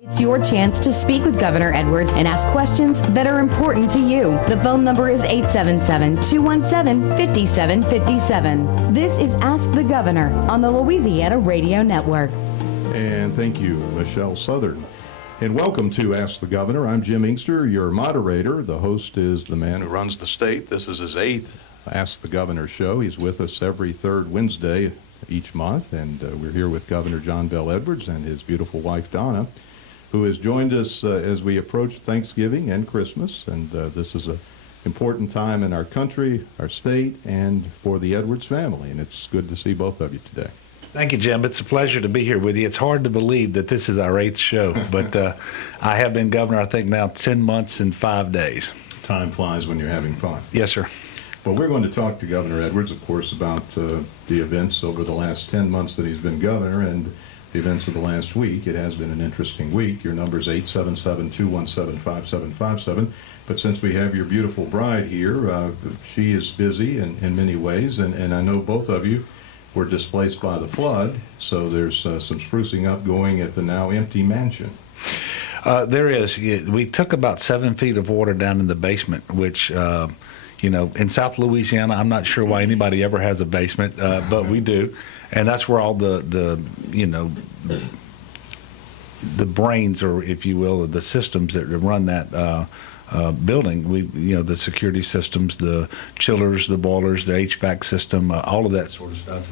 It's your chance to speak with Governor Edwards and ask questions that are important to you. The phone number is 877-217-5757. This is Ask the Governor on the Louisiana Radio Network. And thank you, Michelle Southern. And welcome to Ask the Governor. I'm Jim Engster, your moderator. The host is the man who runs the state. This is his 8th Ask the Governor show. He's with us every third Wednesday each month, and we're here with Governor John Bel Edwards and his beautiful wife, Donna, who has joined us as we approach Thanksgiving and Christmas. And this is an important time in our country, our state, and for the Edwards family. And it's good to see both of you today. Thank you, Jim. It's a pleasure to be here with you. It's hard to believe that this is our 8th show, but I have been governor, I think, now 10 months and 5 days. Time flies when you're having fun. Yes, sir. Well, we're going to talk to Governor Edwards, of course, about the events over the last 10 months that he's been governor and the events of the last week. It has been an interesting week. Your number is 877-217-5757. But since we have your beautiful bride here, she is busy in many ways, and I know both of you were displaced by the flood, so there's some sprucing up going at the now empty mansion. There is. We took about 7 feet of water down in the basement, which, in South Louisiana, I'm not sure why anybody ever has a basement, but we do. And that's where all the brains, or if you will, the systems that run that building, the security systems, the chillers, the boilers, the HVAC system, all of that sort of stuff.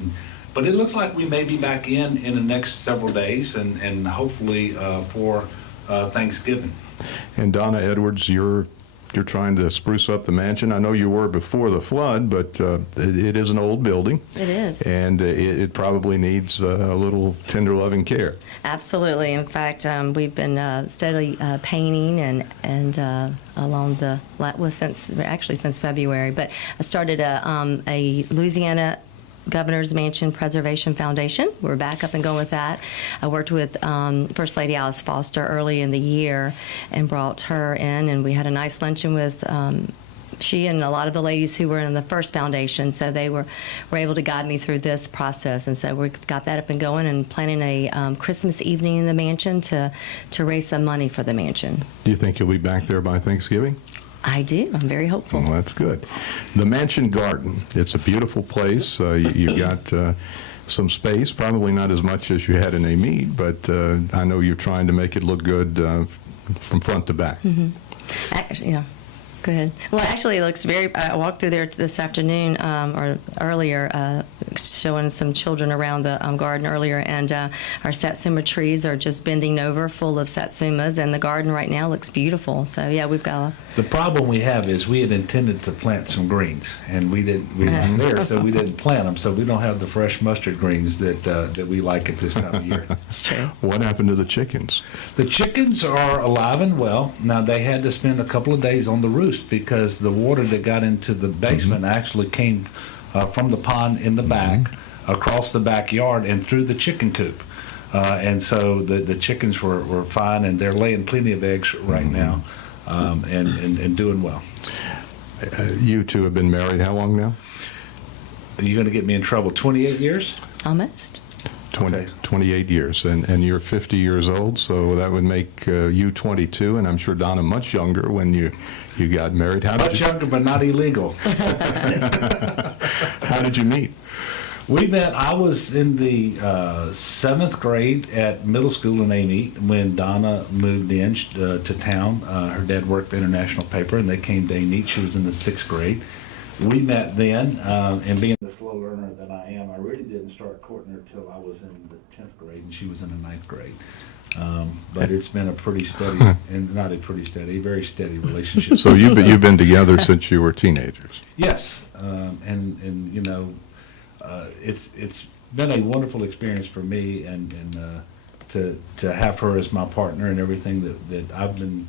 But it looks like we may be back in the next several days, and hopefully for Thanksgiving. And Donna Edwards, you're trying to spruce up the mansion. I know you were before the flood, but it is an old building. It is. And it probably needs a little tender loving care. Absolutely. In fact, we've been steadily painting and along since February. But I started a Louisiana Governor's Mansion Preservation Foundation. We're back up and going with that. I worked with First Lady Alice Foster early in the year and brought her in, and we had a nice luncheon with she and a lot of the ladies who were in the first foundation, so they were able to guide me through this process. And so we got that up and going and planning a Christmas evening in the mansion to raise some money for the mansion. Do you think you'll be back there by Thanksgiving? I do. I'm very hopeful. Well, that's good. The Mansion Garden. It's a beautiful place. You've got some space, probably not as much as you had in Amite, but I know you're trying to make it look good from front to back. Mm-hmm. Actually, yeah. Go ahead. Well, actually, it looks very. I walked through there this afternoon or earlier, showing some children around the garden earlier, and our satsuma trees are just bending over, full of satsumas, and the garden right now looks beautiful. So yeah, we've got. The problem we have is we had intended to plant some greens, and we didn't. We weren't there, so we didn't plant them. So we don't have the fresh mustard greens that we like at this time of year. That's true. What happened to the chickens? The chickens are alive and well. Now, they had to spend a couple of days on the roost because the water that got into the basement actually came from the pond in the back, across the backyard, and through the chicken coop. And so the chickens were fine, and they're laying plenty of eggs right now and doing well. You two have been married how long now? You're going to get me in trouble. 28 years? Almost. 28 years, and you're 50 years old, so that would make you 22, and I'm sure Donna much younger when you got married. Much younger, but not illegal. How did you meet? We met, I was in the 7th grade at middle school in Amite when Donna moved in to town. Her dad worked for International Paper, and they came to Amite. She was in the 6th grade. We met then, and being the slow learner that I am, I really didn't start courting her till I was in the 10th grade, and she was in the 9th grade. But it's been a pretty steady, and not a pretty steady, very steady relationship. So you've been together since you were teenagers? Yes, and it's been a wonderful experience for me, and to have her as my partner and everything that I've been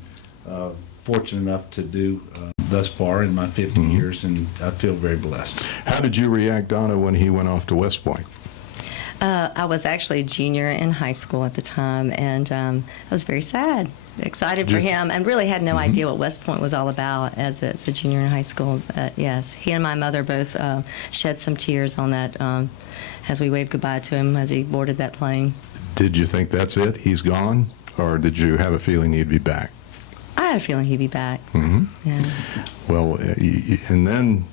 fortunate enough to do thus far in my 50 years, and I feel very blessed. How did you react, Donna, when he went off to West Point? I was actually a junior in high school at the time, and I was very sad, excited for him, and really had no idea what West Point was all about as a junior in high school. Yes, he and my mother both shed some tears on that as we waved goodbye to him as he boarded that plane. Did you think that's it? He's gone? or did you have a feeling he'd be back? I had a feeling he'd be back. Yeah. Well, and then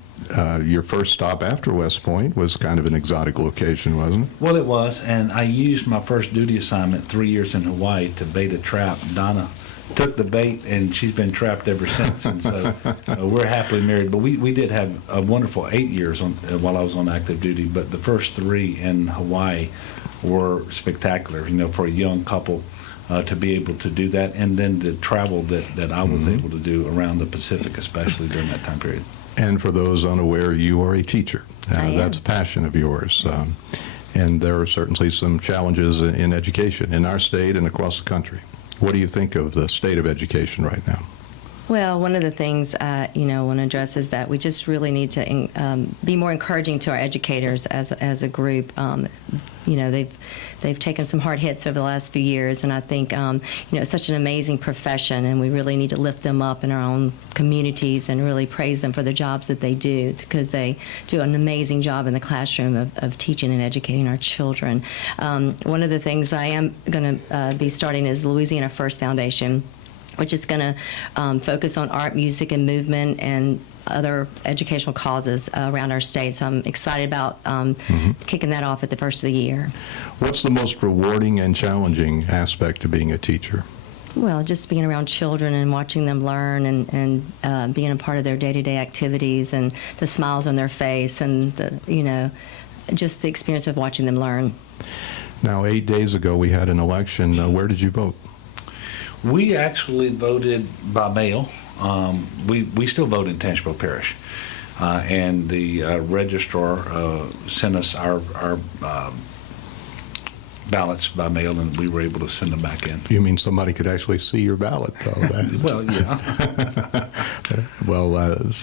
your first stop after West Point was kind of an exotic location, wasn't it? Well, it was, and I used my first duty assignment 3 years in Hawaii to bait a trap. Donna took the bait, and she's been trapped ever since. And so we're happily married. But we did have a wonderful 8 years while I was on active duty. But the first 3 in Hawaii were spectacular. For a young couple to be able to do that, and then the travel that I was able to do around the Pacific, especially during that time period. And for those unaware, you are a teacher. I am. That's a passion of yours. And there are certainly some challenges in education in our state and across the country. What do you think of the state of education right now? Well, one of the things I want to address is that we just really need to be more encouraging to our educators as a group. They've taken some hard hits over the last few years, and I think it's such an amazing profession, and we really need to lift them up in our own communities and really praise them for the jobs that they do. It's because they do an amazing job in the classroom of teaching and educating our children. One of the things I am going to be starting is Louisiana First Foundation, which is going to focus on art, music, and movement and other educational causes around our state. So I'm excited about kicking that off at the first of the year. What's the most rewarding and challenging aspect of being a teacher? Well, just being around children and watching them learn and being a part of their day-to-day activities and the smiles on their face and just the experience of watching them learn. Now, 8 days ago, we had an election. Where did you vote? We actually voted by mail. We still vote in Tangipahoa Parish, and the registrar sent us our ballots by mail, and we were able to send them back in. You mean somebody could actually see your ballot, though? Well, yeah. Well,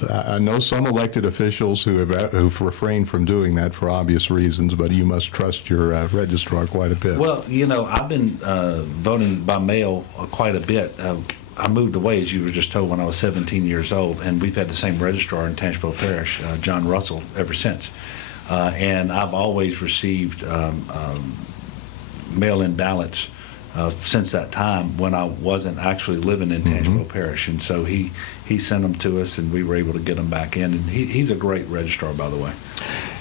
I know some elected officials who've refrained from doing that for obvious reasons, but you must trust your registrar quite a bit. Well, I've been voting by mail quite a bit. I moved away, as you were just told, when I was 17 years old, and we've had the same registrar in Tangipahoa Parish, John Russell, ever since. And I've always received mail-in ballots since that time when I wasn't actually living in Tangipahoa Parish. And so he sent them to us, and we were able to get them back in. And he's a great registrar, by the way.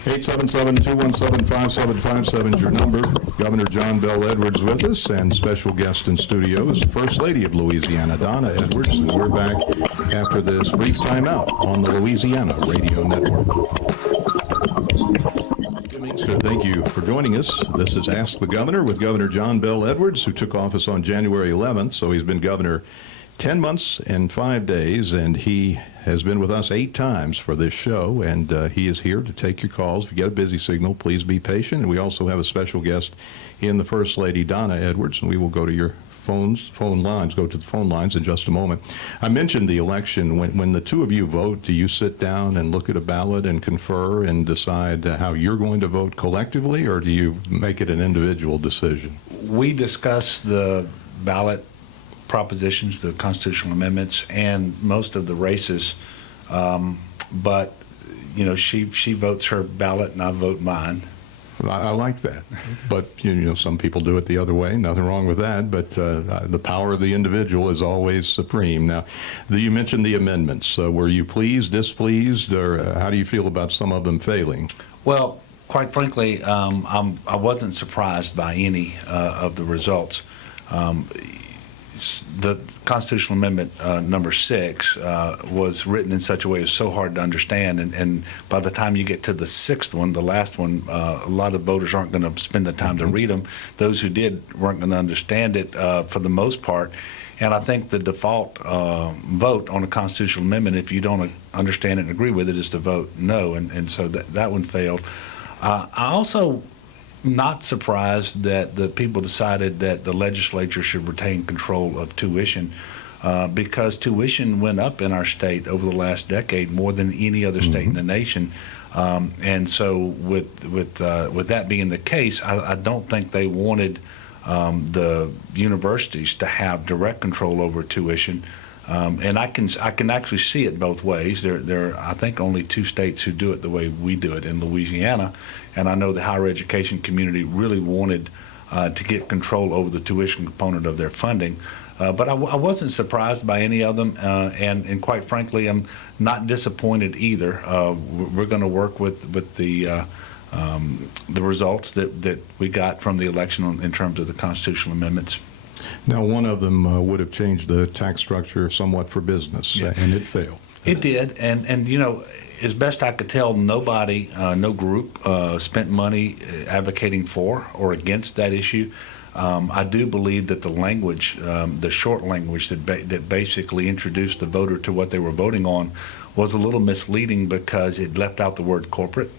877-217-5757 is your number. Governor John Bel Edwards with us, and special guest in studio is the First Lady of Louisiana, Donna Edwards. And we're back after this brief timeout on the Louisiana Radio Network. Engster, thank you for joining us. This is Ask the Governor with Governor John Bel Edwards, who took office on January 11th, so he's been governor 10 months and 5 days, and he has been with us 8 times for this show, and he is here to take your calls. If you get a busy signal, please be patient. And we also have a special guest in the First Lady, Donna Edwards, and we will go to your phone lines in just a moment. I mentioned the election. When the two of you vote, do you sit down and look at a ballot and confer and decide how you're going to vote collectively, or do you make it an individual decision? We discuss the ballot propositions, the constitutional amendments, and most of the races. But she votes her ballot and I vote mine. I like that, but some people do it the other way. Nothing wrong with that, but the power of the individual is always supreme. Now, you mentioned the amendments. Were you pleased, displeased, or how do you feel about some of them failing? Well, quite frankly, I wasn't surprised by any of the results. The constitutional amendment number 6 was written in such a way it was so hard to understand, and by the time you get to the 6th one, the last one, a lot of voters aren't going to spend the time to read them. Those who did weren't going to understand it for the most part, and I think the default vote on a constitutional amendment, if you don't understand it and agree with it, is to vote no, and so that one failed. I also not surprised that the people decided that the legislature should retain control of tuition because tuition went up in our state over the last decade more than any other state in the nation. And so with that being the case, I don't think they wanted the universities to have direct control over tuition. And I can actually see it both ways. There are, I think, only 2 states who do it the way we do it in Louisiana. And I know the higher education community really wanted to get control over the tuition component of their funding. But I wasn't surprised by any of them, and quite frankly, I'm not disappointed either. We're going to work with the results that we got from the election in terms of the constitutional amendments. Now, one of them would have changed the tax structure somewhat for business, and it failed. It did, and you know, as best I could tell, nobody, no group spent money advocating for or against that issue. I do believe that the language, the short language that basically introduced the voter to what they were voting on, was a little misleading because it left out the word corporate,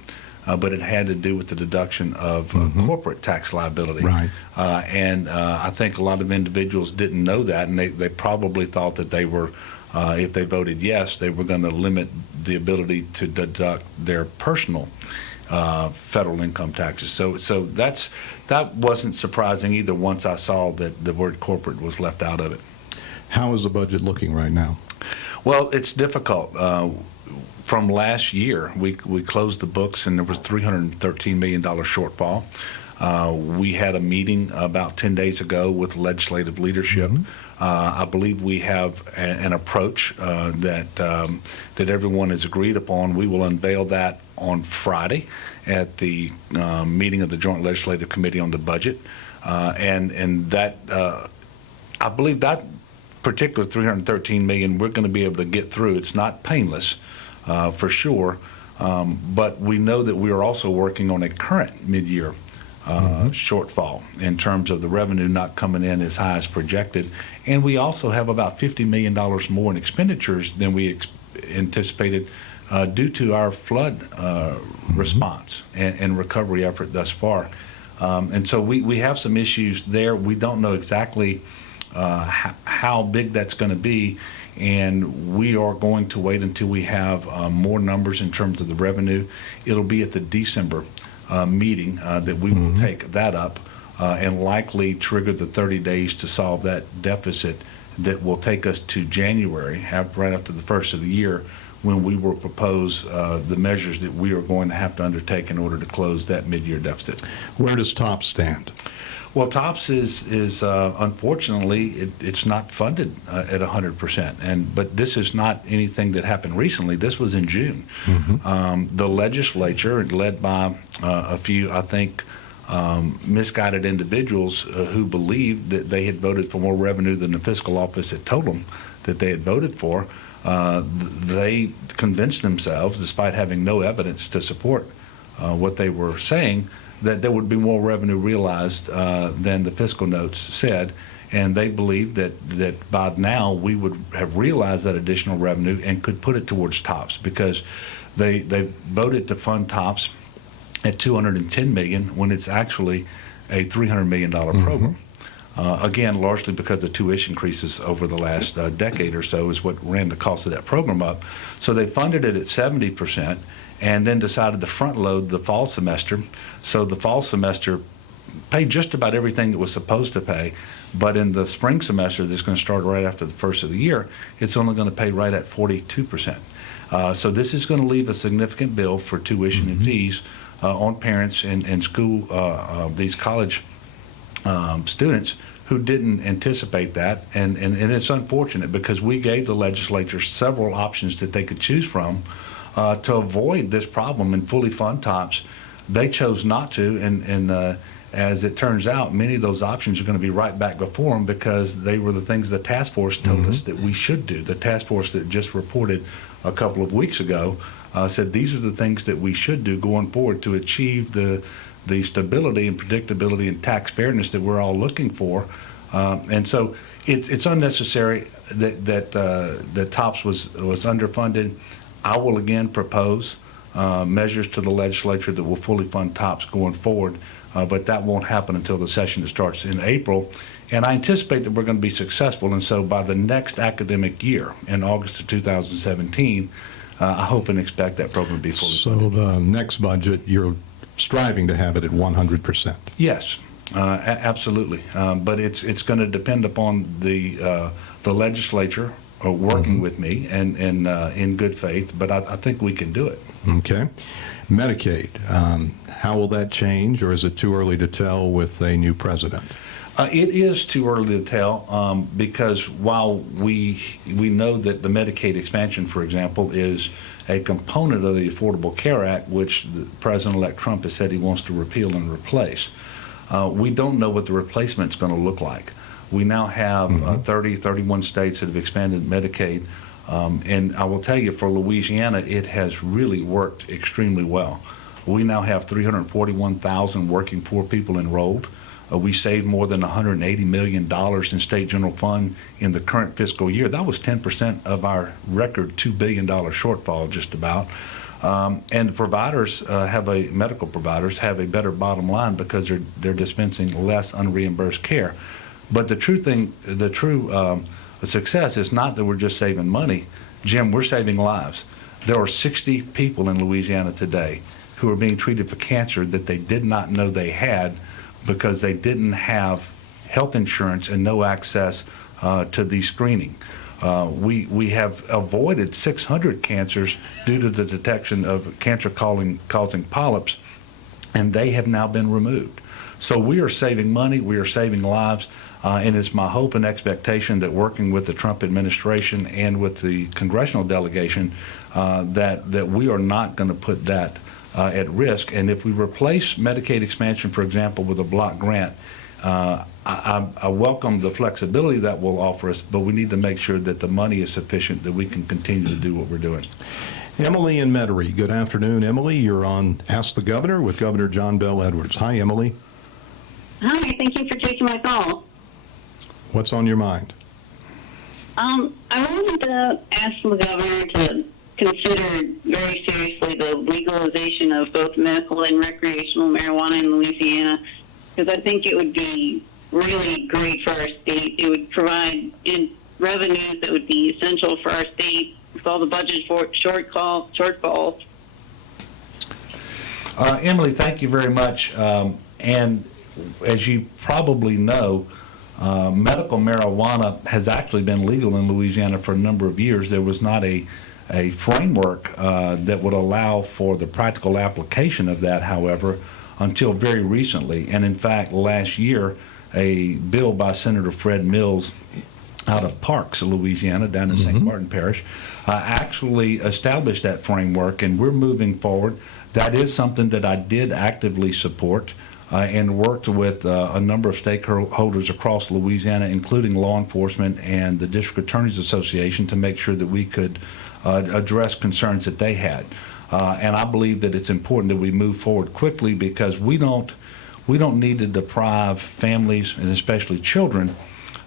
but it had to do with the deduction of corporate tax liability. Right. And I think a lot of individuals didn't know that, and they probably thought that they were, if they voted yes, they were going to limit the ability to deduct their personal federal income taxes. So that wasn't surprising either once I saw that the word corporate was left out of it. How is the budget looking right now? Well, it's difficult. From last year, we closed the books and there was $313 million shortfall. We had a meeting about 10 days ago with legislative leadership. I believe we have an approach that everyone has agreed upon. We will unveil that on Friday at the meeting of the Joint Legislative Committee on the Budget. And that, I believe that particular $313 million we're going to be able to get through. It's not painless, for sure, but we know that we are also working on a current mid-year shortfall in terms of the revenue not coming in as high as projected. And we also have about $50 million more in expenditures than we anticipated due to our flood response and recovery effort thus far. And so we have some issues there. We don't know exactly how big that's going to be, and we are going to wait until we have more numbers in terms of the revenue. It'll be at the December meeting that we will take that up and likely trigger the 30 days to solve that deficit that will take us to January, right after the first of the year, when we will propose the measures that we are going to have to undertake in order to close that mid-year deficit. Where does TOPS stand? Well, TOPS is unfortunately, it's not funded at 100%. But this is not anything that happened recently. This was in June. The legislature, led by a few, I think, misguided individuals who believed that they had voted for more revenue than the fiscal office had told them that they had voted for, they convinced themselves, despite having no evidence to support what they were saying, that there would be more revenue realized than the fiscal notes said, and they believed that by now we would have realized that additional revenue and could put it towards TOPS, because they voted to fund TOPS at $210 million when it's actually a $300 million program. Again, largely because of tuition increases over the last decade or so is what ran the cost of that program up. So they funded it at 70%. And then decided to front load the fall semester. So the fall semester paid just about everything it was supposed to pay, but in the spring semester that's going to start right after the first of the year, it's only going to pay right at 42%. So this is going to leave a significant bill for tuition and fees on parents and school, these college students who didn't anticipate that. And it's unfortunate because we gave the legislature several options that they could choose from to avoid this problem and fully fund TOPS. They chose not to, and as it turns out, many of those options are going to be right back before them because they were the things the task force told us that we should do. The task force that just reported a couple of weeks ago said these are the things that we should do going forward to achieve the stability and predictability and tax fairness that we're all looking for. And so it's unnecessary that TOPS was underfunded. I will again propose measures to the legislature that will fully fund TOPS going forward, but that won't happen until the session that starts in April. And I anticipate that we're going to be successful, and so by the next academic year, in August of 2017, I hope and expect that program to be fully funded. So the next budget, you're striving to have it at 100%. Yes, absolutely. But it's going to depend upon the legislature working with me and in good faith, but I think we can do it. Okay. Medicaid, how will that change, or is it too early to tell with a new president? It is too early to tell because while we know that the Medicaid expansion, for example, is a component of the Affordable Care Act, which President-elect Trump has said he wants to repeal and replace, we don't know what the replacement's going to look like. We now have 31 states that have expanded Medicaid, and I will tell you, for Louisiana, it has really worked extremely well. We now have 341,000 working poor people enrolled. We saved more than $180 million in state general fund in the current fiscal year. That was 10% of our record $2 billion shortfall, just about. And the providers medical providers have a better bottom line because they're dispensing less unreimbursed care. But the true success is not that we're just saving money. Jim, we're saving lives. There are 60 people in Louisiana today who are being treated for cancer that they did not know they had because they didn't have health insurance and no access to the screening. We have avoided 600 cancers due to the detection of cancer-causing polyps, and they have now been removed. So we are saving money, we are saving lives, and it's my hope and expectation that working with the Trump administration and with the congressional delegation that we are not going to put that at risk. And if we replace Medicaid expansion, for example, with a block grant, I welcome the flexibility that will offer us, but we need to make sure that the money is sufficient that we can continue to do what we're doing. Emily in Metairie. Good afternoon, Emily. You're on Ask the Governor with Governor John Bel Edwards. Hi, Emily. Hi, thank you for taking my call. What's on your mind? I wanted to ask the governor to consider very seriously the legalization of both medical and recreational marijuana in Louisiana, because I think it would be really great for our state. It would provide revenues that would be essential for our state with all the budget shortfalls. Emily, thank you very much. And as you probably know, medical marijuana has actually been legal in Louisiana for a number of years. There was not a framework that would allow for the practical application of that, however, until very recently. And in fact, last year, a bill by Senator Fred Mills out of Parks, Louisiana, down in St. Martin Parish, actually established that framework, and we're moving forward. That is something that I did actively support and worked with a number of stakeholders across Louisiana, including law enforcement and the District Attorneys Association, to make sure that we could address concerns that they had. And I believe that it's important that we move forward quickly, because we don't need to deprive families, and especially children,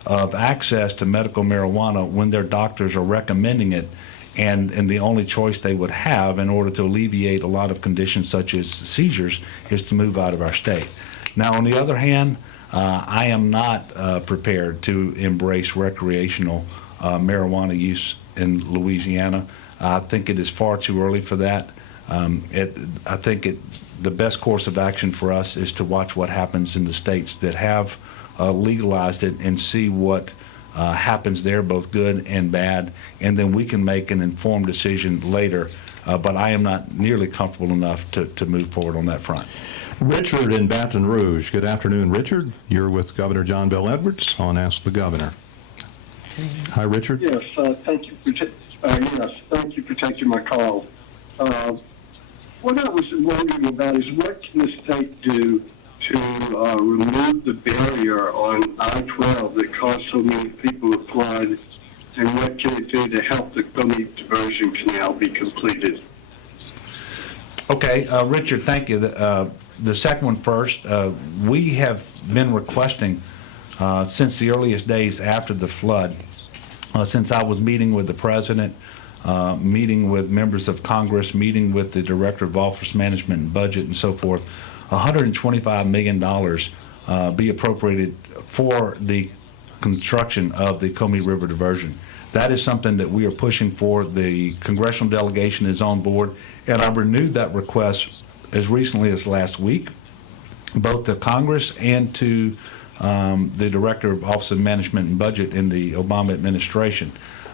of access to medical marijuana when their doctors are recommending it, and the only choice they would have in order to alleviate a lot of conditions such as seizures is to move out of our state. Now, on the other hand, I am not prepared to embrace recreational marijuana use in Louisiana. I think it is far too early for that. I think the best course of action for us is to watch what happens in the states that have legalized it and see what happens there, both good and bad, and then we can make an informed decision later. But I am not nearly comfortable enough to move forward on that front. Richard in Baton Rouge. Good afternoon, Richard. You're with Governor John Bel Edwards on Ask the Governor. Hi, Richard. Yes, thank you for taking my call. What I was wondering about is, what can the state do to remove the barrier on I-12 that caused so many people to flood, and what can it do to help the Comey Diversion Canal be completed? Okay, Richard, thank you. The second one first. We have been requesting since the earliest days after the flood, since I was meeting with the president, meeting with members of Congress, meeting with the Director of Office Management and Budget and so forth, $125 million be appropriated for the construction of the Comey River diversion. That is something that we are pushing for. The congressional delegation is on board, and I renewed that request as recently as last week, both to Congress and to the Director of Office of Management and Budget in the Obama administration.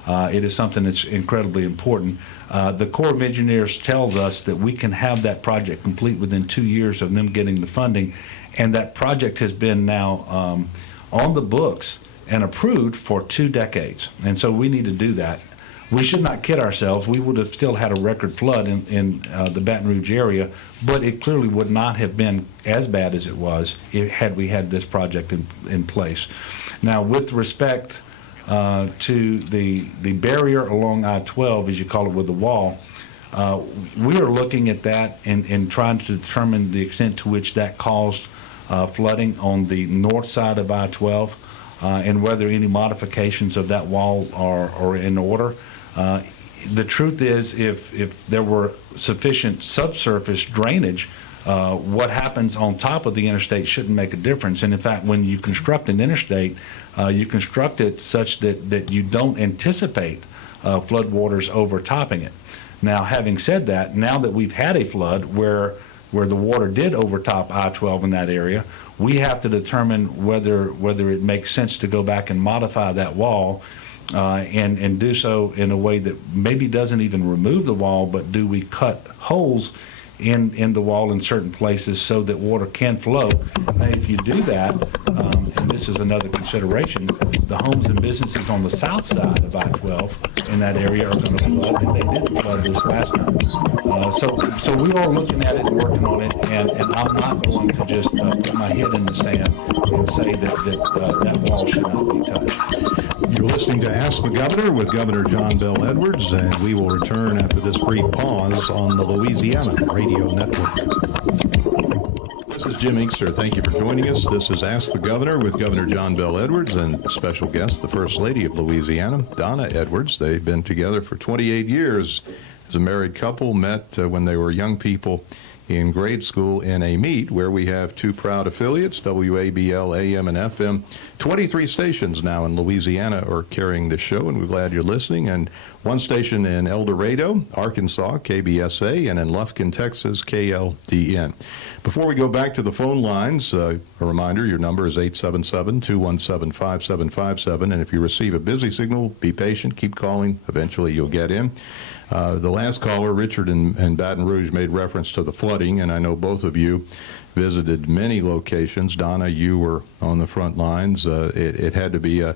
It is something that's incredibly important. The Corps of Engineers tells us that we can have that project complete within 2 years of them getting the funding, and that project has been now on the books and approved for 2 decades. And so we need to do that. We should not kid ourselves. We would have still had a record flood in the Baton Rouge area, but it clearly would not have been as bad as it was had we had this project in place. Now, with respect to the barrier along I-12, as you call it, with the wall, we are looking at that and trying to determine the extent to which that caused flooding on the north side of I-12 and whether any modifications of that wall are in order. The truth is, if there were sufficient subsurface drainage, what happens on top of the interstate shouldn't make a difference. And in fact, when you construct an interstate, you construct it such that you don't anticipate floodwaters overtopping it. Now, having said that, now that we've had a flood where the water did overtop I-12 in that area, we have to determine whether it makes sense to go back and modify that wall and do so in a way that maybe doesn't even remove the wall, but do we cut holes in the wall in certain places so that water can flow. And if you do that, and this is another consideration, the homes and businesses on the south side of I-12 in that area are going to flood, and they didn't flood this last time. So we are looking at it and working on it, and I'm not going to just put my head in the sand and say that wall should not be touched. You're listening to Ask the Governor with Governor John Bel Edwards, and we will return after this brief pause on the Louisiana Radio Network. This is Jim Engster. Thank you for joining us. This is Ask the Governor with Governor John Bel Edwards and special guest, the First Lady of Louisiana, Donna Edwards. They've been together for 28 years as a married couple, met when they were young people in grade school in a meet where we have 2 proud affiliates, WABL, AM, and FM. 23 stations now in Louisiana are carrying this show, and we're glad you're listening. And 1 station in El Dorado, Arkansas, KBSA, and in Lufkin, Texas, KLDN. Before we go back to the phone lines, a reminder, your number is 877-217-5757, and if you receive a busy signal, be patient, keep calling. Eventually you'll get in. The last caller, Richard in Baton Rouge, made reference to the flooding, and I know both of you visited many locations. Donna, you were on the front lines. It had to be a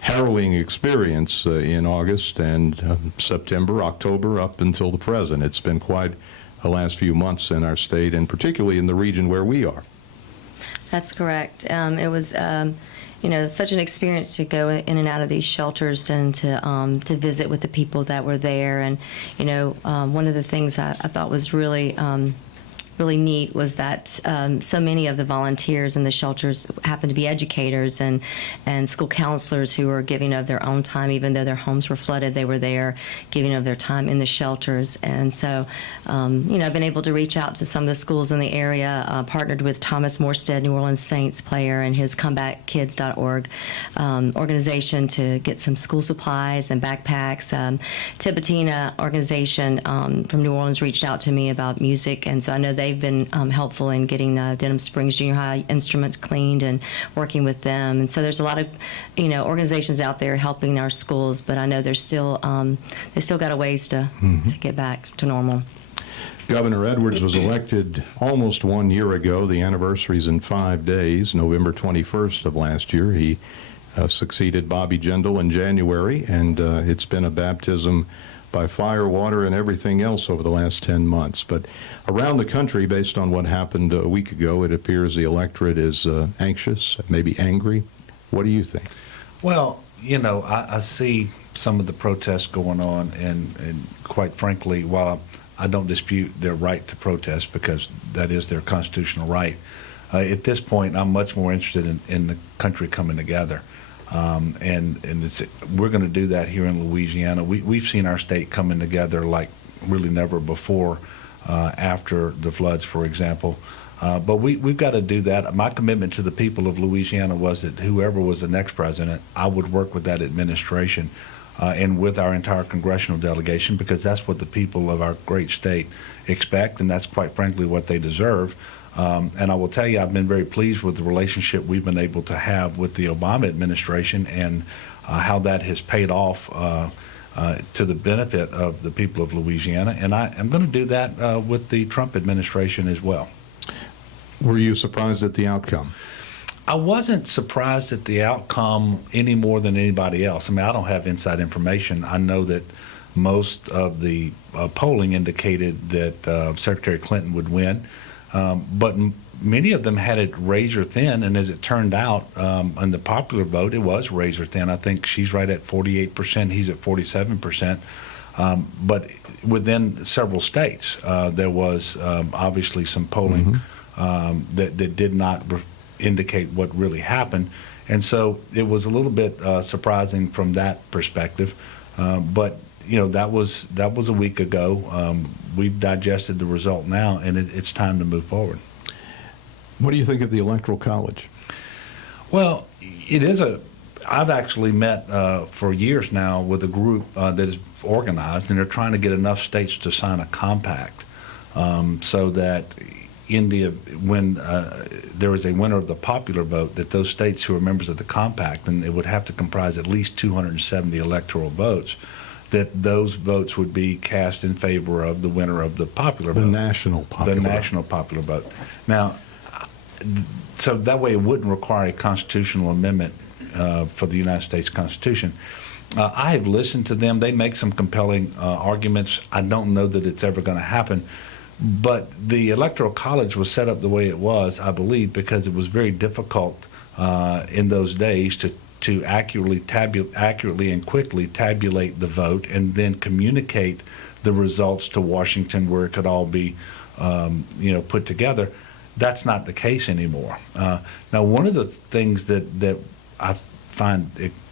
harrowing experience in August and September, October, up until the present. It's been quite the last few months in our state, and particularly in the region where we are. That's correct. It was such an experience to go in and out of these shelters and to visit with the people that were there. And one of the things I thought was really neat was that so many of the volunteers in the shelters happened to be educators and school counselors who were giving of their own time. Even though their homes were flooded, they were there giving of their time in the shelters. And so, I've been able to reach out to some of the schools in the area, partnered with Thomas Morstead, New Orleans Saints player, and his comebackkids.org organization to get some school supplies and backpacks. Tibatina organization from New Orleans reached out to me about music, and so I know they've been helpful in getting Denham Springs Junior High instruments cleaned and working with them. And so there's a lot of, organizations out there helping our schools, but I know there's still they still got a ways to get back to normal. Governor Edwards was elected almost 1 year ago. The anniversary's in 5 days, November 21st of last year. He succeeded Bobby Jindal in January, and it's been a baptism by fire, water, and everything else over the last 10 months. But around the country, based on what happened a week ago, it appears the electorate is anxious, maybe angry. What do you think? Well, I see some of the protests going on, and quite frankly, while I don't dispute their right to protest because that is their constitutional right, at this point, I'm much more interested in the country coming together. And we're going to do that here in Louisiana. We've seen our state coming together like really never before after the floods, for example. But we've got to do that. My commitment to the people of Louisiana was that whoever was the next president, I would work with that administration and with our entire congressional delegation, because that's what the people of our great state expect, and that's quite frankly what they deserve. And I will tell you, I've been very pleased with the relationship we've been able to have with the Obama administration and how that has paid off to the benefit of the people of Louisiana, and I'm going to do that with the Trump administration as well. Were you surprised at the outcome? I wasn't surprised at the outcome any more than anybody else. I mean, I don't have inside information. I know that most of the polling indicated that Secretary Clinton would win, but many of them had it razor thin, and as it turned out, on the popular vote, it was razor thin. I think she's right at 48%, he's at 47%. But within several states, there was obviously some polling that did not indicate what really happened. And so it was a little bit surprising from that perspective. But you know, that was a week ago. We've digested the result now, and it's time to move forward. What do you think of the Electoral College? Well, I've actually met for years now with a group that is organized, and they're trying to get enough states to sign a compact so that when there is a winner of the popular vote, that those states who are members of the compact, and it would have to comprise at least 270 electoral votes, that those votes would be cast in favor of the winner of the popular vote. The national popular vote. Now, so that way it wouldn't require a constitutional amendment for the United States Constitution. I have listened to them. They make some compelling arguments. I don't know that it's ever going to happen. But the Electoral College was set up the way it was, I believe, because it was very difficult in those days to accurately and quickly tabulate the vote and then communicate the results to Washington where it could all be put together. That's not the case anymore. Now, one of the things that I find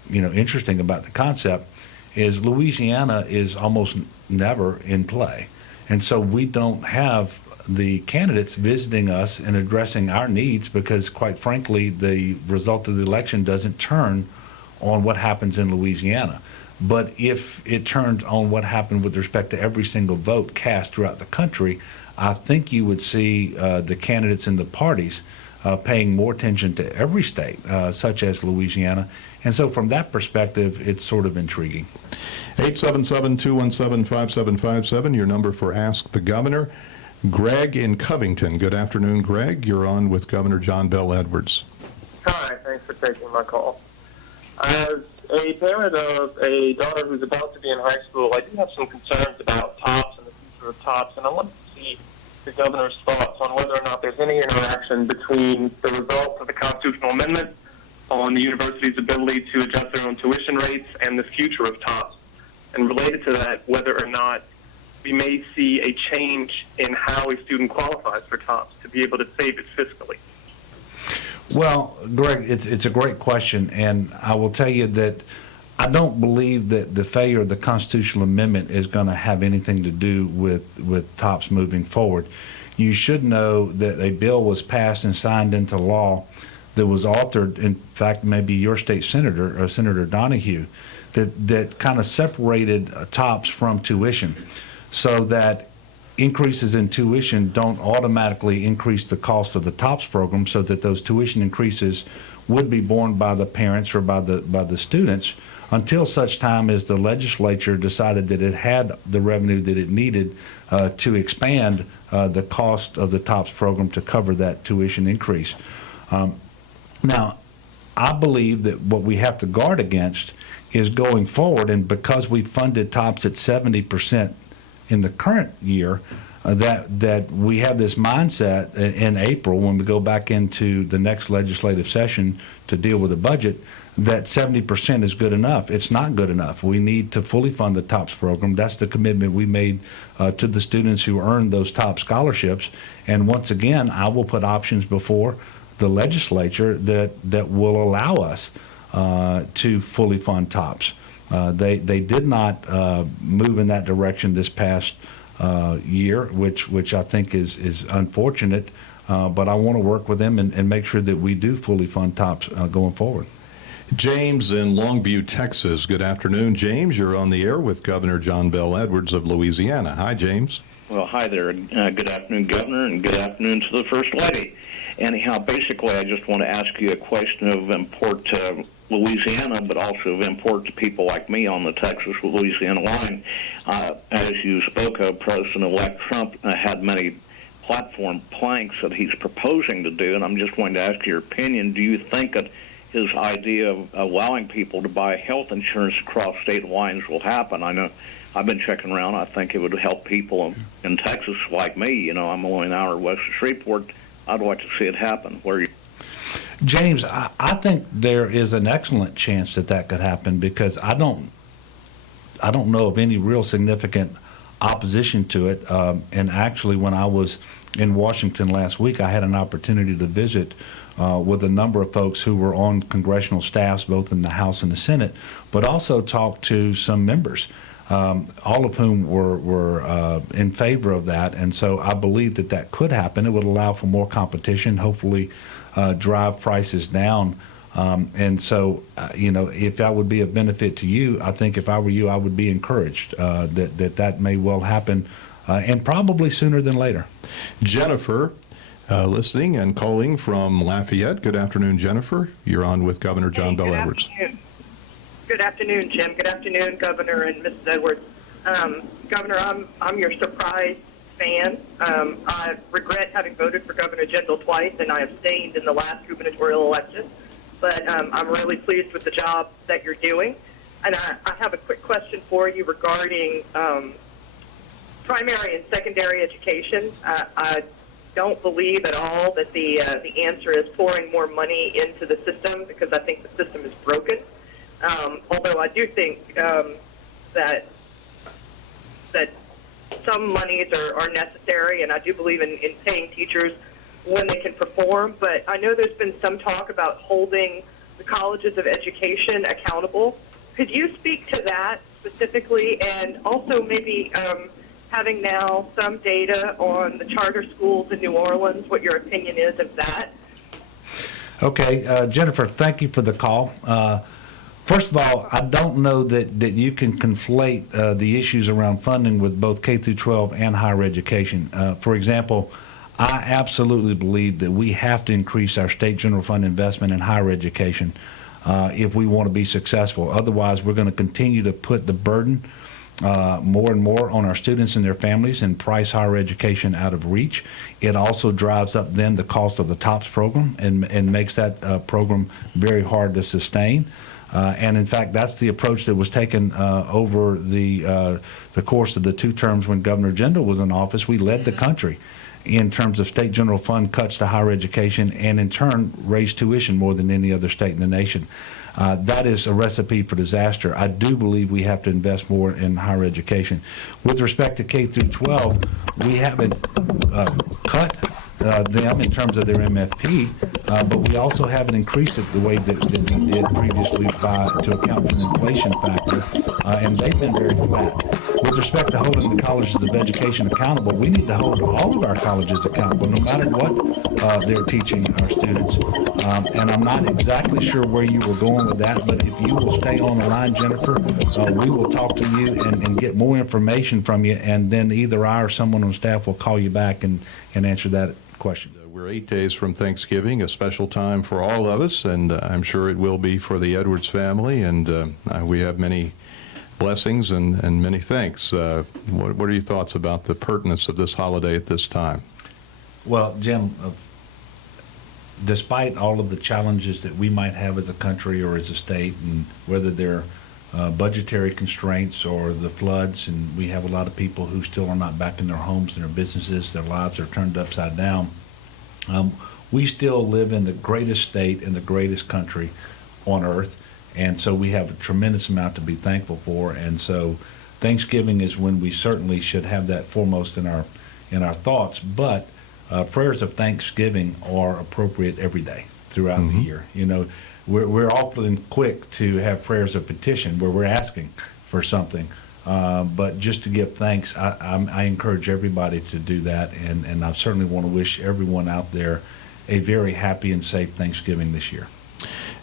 interesting about the concept is Louisiana is almost never in play. And so we don't have the candidates visiting us and addressing our needs because, quite frankly, the result of the election doesn't turn on what happens in Louisiana. But if it turned on what happened with respect to every single vote cast throughout the country, I think you would see the candidates and the parties paying more attention to every state, such as Louisiana. And so from that perspective, it's sort of intriguing. 877-217-5757, your number for Ask the Governor. Greg in Covington. Good afternoon, Greg. You're on with Governor John Bel Edwards. Hi, thanks for taking my call. As a parent of a daughter who's about to be in high school, I do have some concerns about TOPS and the future of TOPS, and I want to see the governor's thoughts on whether or not there's any interaction between the results of the constitutional amendment on the university's ability to adjust their own tuition rates and the future of TOPS. And related to that, whether or not we may see a change in how a student qualifies for TOPS to be able to save it fiscally. Well, Greg, it's a great question, and I will tell you that I don't believe that the failure of the constitutional amendment is going to have anything to do with TOPS moving forward. You should know that a bill was passed and signed into law that was authored, in fact, maybe your state senator, Senator Donahue, that kind of separated TOPS from tuition so that increases in tuition don't automatically increase the cost of the TOPS program, so that those tuition increases would be borne by the parents or by the students until such time as the legislature decided that it had the revenue that it needed to expand the cost of the TOPS program to cover that tuition increase. Now, I believe that what we have to guard against is going forward, and because we funded TOPS at 70% in the current year, that we have this mindset in April when we go back into the next legislative session to deal with the budget, that 70% is good enough. It's not good enough. We need to fully fund the TOPS program. That's the commitment we made to the students who earned those TOPS scholarships. And once again, I will put options before the legislature that will allow us to fully fund TOPS. They did not move in that direction this past year, which I think is unfortunate, but I want to work with them and make sure that we do fully fund TOPS going forward. James in Longview, Texas. Good afternoon, James. You're on the air with Governor John Bel Edwards of Louisiana. Hi, James. Well, hi there. Good afternoon, Governor, and good afternoon to the First Lady. Anyhow, basically, I just want to ask you a question of import to Louisiana, but also of import to people like me on the Texas-Louisiana line. As you spoke of, President-elect Trump had many platform planks that he's proposing to do, and I'm just going to ask your opinion. Do you think that his idea of allowing people to buy health insurance across state lines will happen? I know I've been checking around. I think it would help people in Texas like me. You know, I'm only an hour west of Shreveport. I'd like to see it happen. Where you? James, I think there is an excellent chance that that could happen, because I don't know of any real significant opposition to it. And actually, when I was in Washington last week, I had an opportunity to visit with a number of folks who were on congressional staffs, both in the House and the Senate, but also talked to some members, all of whom were in favor of that. And so I believe that that could happen. It would allow for more competition, hopefully drive prices down. And so, if that would be a benefit to you, I think if I were you, I would be encouraged that may well happen, and probably sooner than later. Jennifer, listening and calling from Lafayette. Good afternoon, Jennifer. You're on with Governor John Bel Edwards. Good afternoon, Jim. Good afternoon, Governor and Mrs. Edwards. Governor, I'm your surprise fan. I regret having voted for Governor Jindal twice, and I abstained in the last gubernatorial election. But I'm really pleased with the job that you're doing. And I have a quick question for you regarding primary and secondary education. I don't believe at all that the answer is pouring more money into the system, because I think the system is broken. Although I do think that some monies are necessary, and I do believe in paying teachers when they can perform. But I know there's been some talk about holding the colleges of education accountable. Could you speak to that specifically, and also maybe having now some data on the charter schools in New Orleans, what your opinion is of that? Okay, Jennifer, thank you for the call. First of all, I don't know that you can conflate the issues around funding with both K through 12 and higher education. For example, I absolutely believe that we have to increase our state general fund investment in higher education if we want to be successful. Otherwise, we're going to continue to put the burden more and more on our students and their families and price higher education out of reach. It also drives up then the cost of the TOPS program and makes that program very hard to sustain. And in fact, that's the approach that was taken over the course of the 2 terms when Governor Jindal was in office. We led the country in terms of state general fund cuts to higher education, and in turn raised tuition more than any other state in the nation. That is a recipe for disaster. I do believe we have to invest more in higher education. With respect to K through 12, we haven't cut them in terms of their MFP, but we also haven't increased it the way that we did previously to account for the inflation factor, and they've been very flat. With respect to holding the colleges of education accountable, we need to hold all of our colleges accountable, no matter what they're teaching our students. And I'm not exactly sure where you were going with that, but if you will stay on the line, Jennifer, we will talk to you and get more information from you, and then either I or someone on staff will call you back and answer that question. We're 8 days from Thanksgiving, a special time for all of us, and I'm sure it will be for the Edwards family, and we have many blessings and many thanks. What are your thoughts about the pertinence of this holiday at this time? Well, Jim, despite all of the challenges that we might have as a country or as a state, and whether they're budgetary constraints or the floods, and we have a lot of people who still are not back in their homes and their businesses, their lives are turned upside down, we still live in the greatest state in the greatest country on earth, and so we have a tremendous amount to be thankful for. And so Thanksgiving is when we certainly should have that foremost in our thoughts, but prayers of thanksgiving are appropriate every day throughout the year. You know, we're often quick to have prayers of petition where we're asking for something, but just to give thanks, I encourage everybody to do that, and I certainly want to wish everyone out there a very happy and safe Thanksgiving this year.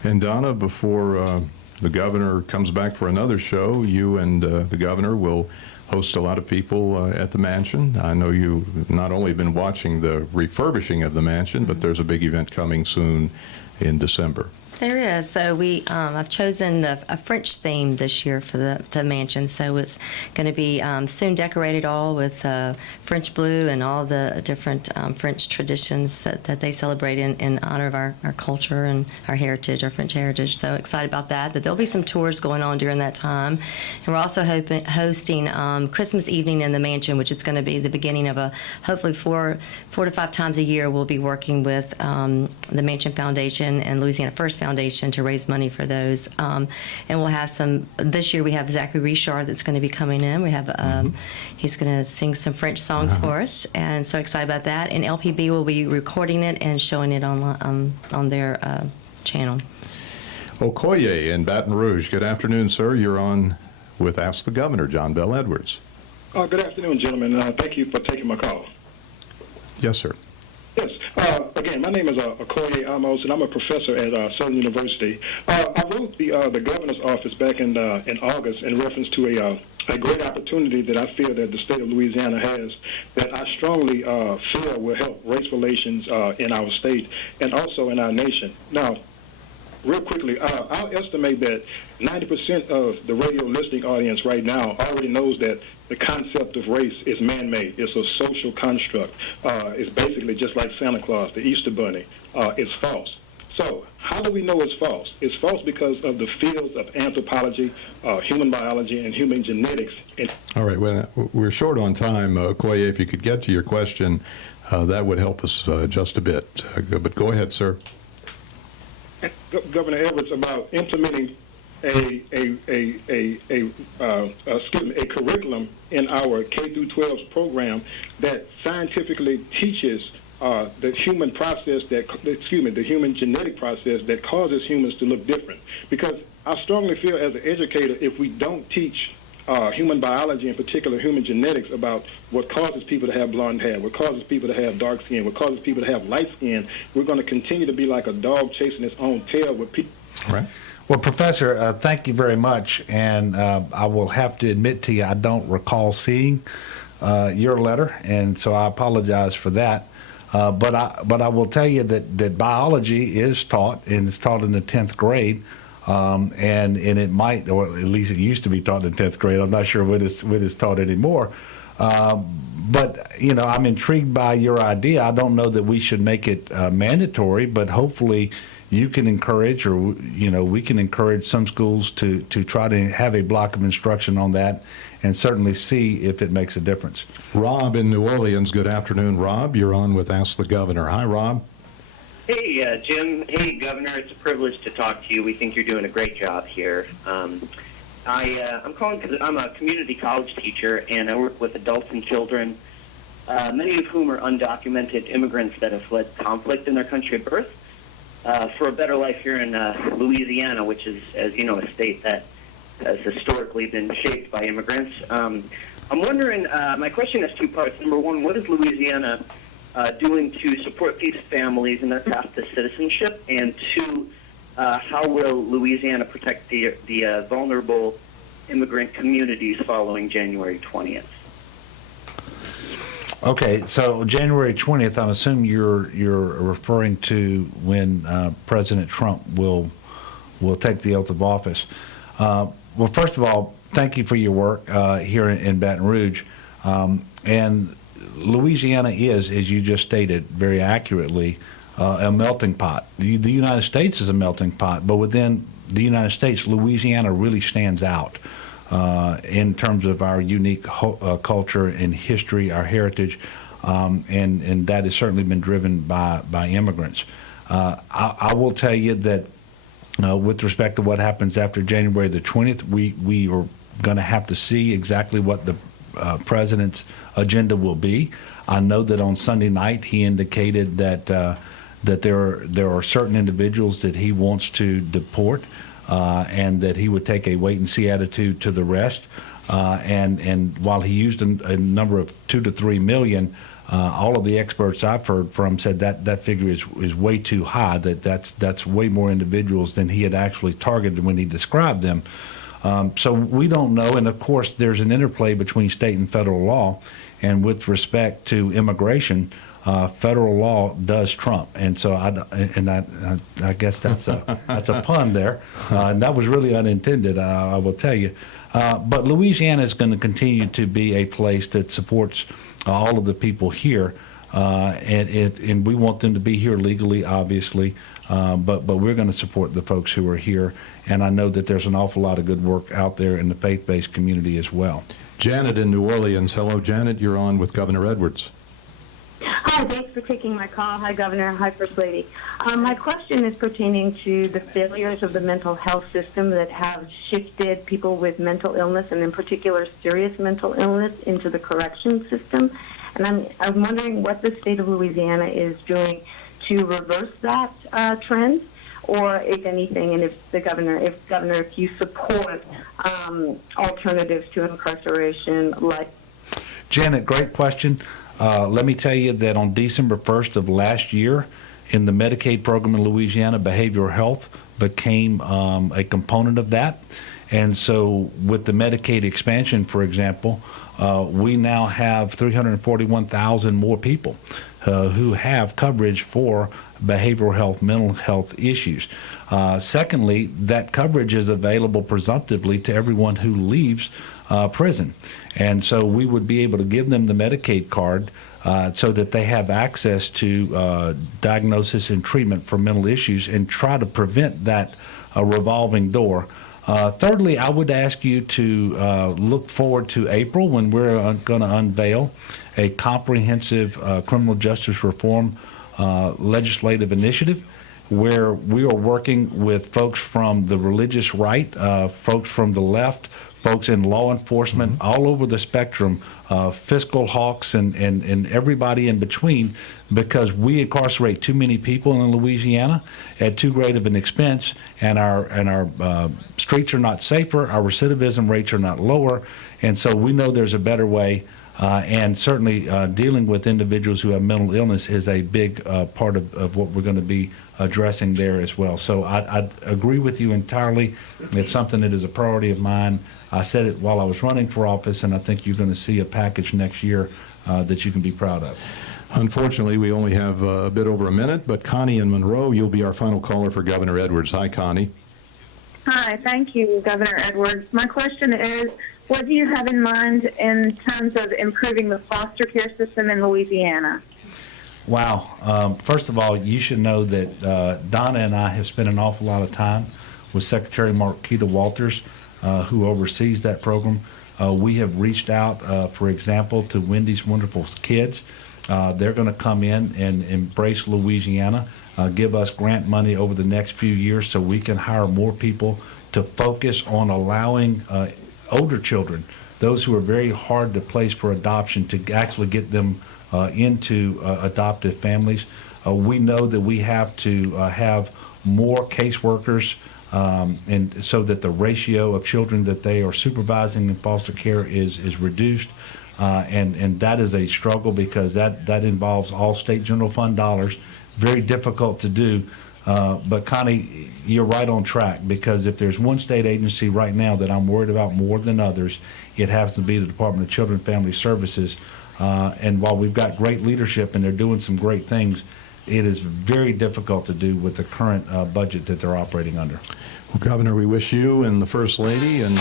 And Donna, before the governor comes back for another show, you and the governor will host a lot of people at the mansion. I know you've not only been watching the refurbishing of the mansion, but there's a big event coming soon in December. There is. So I've chosen a French theme this year for the mansion. So it's going to be soon decorated all with French blue and all the different French traditions that they celebrate in honor of our culture and our heritage, our French heritage. So excited about that. That there'll be some tours going on during that time. And we're also hosting Christmas evening in the mansion, which is going to be the beginning of hopefully four to five times a year. We'll be working with the Mansion Foundation and Louisiana First Foundation to raise money for those. And we'll have this year we have Zachary Richard that's going to be coming in. We have, he's going to sing some French songs for us, and so excited about that. And LPB will be recording it and showing it on their channel. Okoye in Baton Rouge. Good afternoon, sir. You're on with Ask the Governor, John Bell Edwards. Good afternoon, gentlemen. Thank you for taking my call. Yes, sir. Yes. Again, my name is Okoye Amos, and I'm a professor at Southern University. I wrote the governor's office back in August in reference to a great opportunity that I feel that the state of Louisiana has that I strongly feel will help race relations in our state and also in our nation. Now, real quickly, I'll estimate that 90% of the radio listening audience right now already knows that the concept of race is man-made. It's a social construct. It's basically just like Santa Claus, the Easter Bunny. It's false. So how do we know it's false? It's false because of the fields of anthropology, human biology, and human genetics. All right, well, we're short on time. Okoye, if you could get to your question, that would help us just a bit. But go ahead, sir. Governor Edwards, about implementing a curriculum in our K through 12 program that scientifically teaches the human process the human genetic process that causes humans to look different. Because I strongly feel as an educator, if we don't teach human biology, in particular human genetics, about what causes people to have blonde hair, what causes people to have dark skin, what causes people to have light skin, we're going to continue to be like a dog chasing its own tail with people. Right. Well, Professor, thank you very much. And I will have to admit to you, I don't recall seeing your letter, and so I apologize for that. But I will tell you that biology is taught, and it's taught in the 10th grade. And it might, or at least it used to be taught in 10th grade. I'm not sure what is taught anymore. But, you know, I'm intrigued by your idea. I don't know that we should make it mandatory, but hopefully you can encourage, or, you know, we can encourage some schools to try to have a block of instruction on that and certainly see if it makes a difference. Rob in New Orleans. Good afternoon, Rob. You're on with Ask the Governor. Hi, Rob. Hey, Jim. Hey, Governor. It's a privilege to talk to you. We think you're doing a great job here. I'm calling because I'm a community college teacher, and I work with adults and children, many of whom are undocumented immigrants that have fled conflict in their country of birth for a better life here in Louisiana, which is, as you know, a state that has historically been shaped by immigrants. I'm wondering, my question has two parts. Number one, what is Louisiana doing to support these families in their path to citizenship? And two, how will Louisiana protect the vulnerable immigrant communities following January 20th? Okay, so January 20th, I'm assuming you're referring to when President Trump will take the oath of office. Well, first of all, thank you for your work here in Baton Rouge. And Louisiana is, as you just stated very accurately, a melting pot. The United States is a melting pot, but within the United States, Louisiana really stands out in terms of our unique culture and history, our heritage, and that has certainly been driven by immigrants. I will tell you that with respect to what happens after January the 20th, we are going to have to see exactly what the president's agenda will be. I know that on Sunday night he indicated that there are certain individuals that he wants to deport, and that he would take a wait-and-see attitude to the rest. And while he used a number of 2 to 3 million, all of the experts I've heard from said that figure is way too high. That's way more individuals than he had actually targeted when he described them. So we don't know, and of course there's an interplay between state and federal law. And with respect to immigration, federal law does trump. And so I guess that's a pun there. And that was really unintended, I will tell you. But Louisiana is going to continue to be a place that supports all of the people here. And we want them to be here legally, obviously. But we're going to support the folks who are here. And I know that there's an awful lot of good work out there in the faith-based community as well. Janet in New Orleans. Hello, Janet. You're on with Governor Edwards. Hi, thanks for taking my call. Hi, Governor. Hi, First Lady. My question is pertaining to the failures of the mental health system that have shifted people with mental illness, and in particular serious mental illness, into the correction system. And I'm wondering what the state of Louisiana is doing to reverse that trend, or if anything, and if you support alternatives to incarceration like. Janet, great question. Let me tell you that on December 1st of last year, in the Medicaid program in Louisiana, behavioral health became a component of that. And so with the Medicaid expansion, for example, we now have 341,000 more people who have coverage for behavioral health, mental health issues. Secondly, that coverage is available presumptively to everyone who leaves prison. And so we would be able to give them the Medicaid card so that they have access to diagnosis and treatment for mental issues and try to prevent that revolving door. Thirdly, I would ask you to look forward to April when we're going to unveil a comprehensive criminal justice reform legislative initiative where we are working with folks from the religious right, folks from the left, folks in law enforcement, all over the spectrum, fiscal hawks and everybody in between, because we incarcerate too many people in Louisiana at too great of an expense, and our streets are not safer, our recidivism rates are not lower, and so we know there's a better way. And certainly dealing with individuals who have mental illness is a big part of what we're going to be addressing there as well. So I agree with you entirely. It's something that is a priority of mine. I said it while I was running for office, and I think you're going to see a package next year that you can be proud of. Unfortunately, we only have a bit over a minute, but Connie in Monroe, you'll be our final caller for Governor Edwards. Hi, Connie. Hi, thank you, Governor Edwards. My question is, what do you have in mind in terms of improving the foster care system in Louisiana? Wow. First of all, you should know that Donna and I have spent an awful lot of time with Secretary Marquita Walters, who oversees that program. We have reached out, for example, to Wendy's Wonderful Kids. They're going to come in and embrace Louisiana, give us grant money over the next few years so we can hire more people to focus on allowing older children, those who are very hard to place for adoption, to actually get them into adoptive families. We know that we have to have more caseworkers, and so that the ratio of children that they are supervising in foster care is reduced. And that is a struggle because that involves all state general fund dollars. Very difficult to do. But Connie, you're right on track, because if there's one state agency right now that I'm worried about more than others, it has to be the Department of Children and Family Services. And while we've got great leadership and they're doing some great things, it is very difficult to do with the current budget that they're operating under. Well, Governor, we wish you and the First Lady and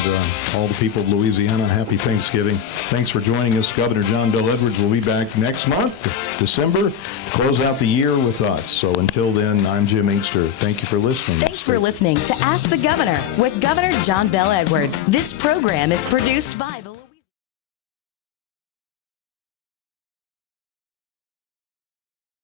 all the people of Louisiana happy Thanksgiving. Thanks for joining us. Governor John Bel Edwards will be back next month, December, close out the year with us. So until then, I'm Jim Engster. Thank you for listening. Thanks for listening to Ask the Governor with Governor John Bel Edwards. This program is produced by